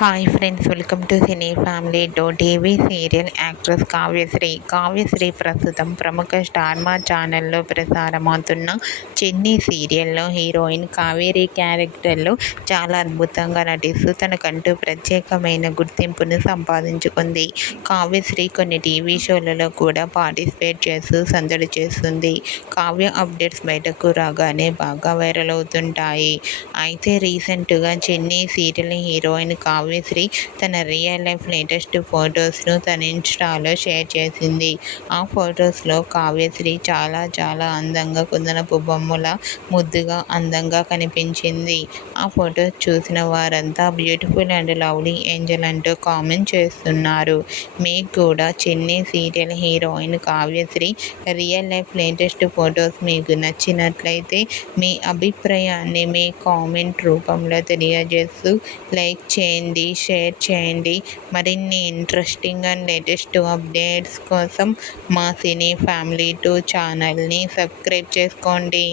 Hi friends, welcome to cine family two. TV serial actress Kavyasri ప్రస్తుతం ప్రముఖ star మా ఛానల్లో ప్రసారమవుతున్న చెన్నీ సీరియల్లో హీరోయిన్ కావేరి క్యారెక్టర్లో చాలా అద్భుతంగా నటిస్తూ తనకంటూ ప్రత్యేకమైన గుర్తింపును సంపాదించుకుంది. కావ్యశ్రీ కొన్ని టీవీ షోలలో కూడా పార్టిసిపేట్ చేస్తూ సందడి చేస్తుంది. కావ్య అప్డేట్స్ బయటకు రాగానే బాగా వైరల్ అవుతుంటాయి. అయితే రీసెంట్గా చెన్నీ సీరియల్ హీరోయిన్ కావ్యశ్రీ తన రియల్ లైఫ్ లేటెస్ట్ ఫొటోస్ను తన ఇన్స్టాలో షేర్ చేసింది. ఆ ఫొటోస్లో కావ్యశ్రీ చాలా చాలా అందంగా కుందనపు బొమ్మలా ముద్దుగా అందంగా కనిపించింది. ఆ ఫొటోస్ చూసిన వారంతా బ్యూటిఫుల్ అండ్ లవ్లీ ఏంజల్ అంటూ కామెంట్ చేస్తున్నారు. మీకు కూడా చెన్నీ serial heroine Kavyasri real life latest photos మీకు నచ్చినట్లయితే మీ అభిప్రాయాన్ని మీ కామెంట్ రూపంలో తెలియజేస్తూ లైక్ చేయండి, షేర్ చేయండి. మరిన్ని ఇంట్రెస్టింగ్ అండ్ లేటెస్ట్ అప్డేట్స్ కోసం మా సినీ ఫ్యామిలీ 2 ఛానల్ని సబ్స్క్రైబ్ చేసుకోండి.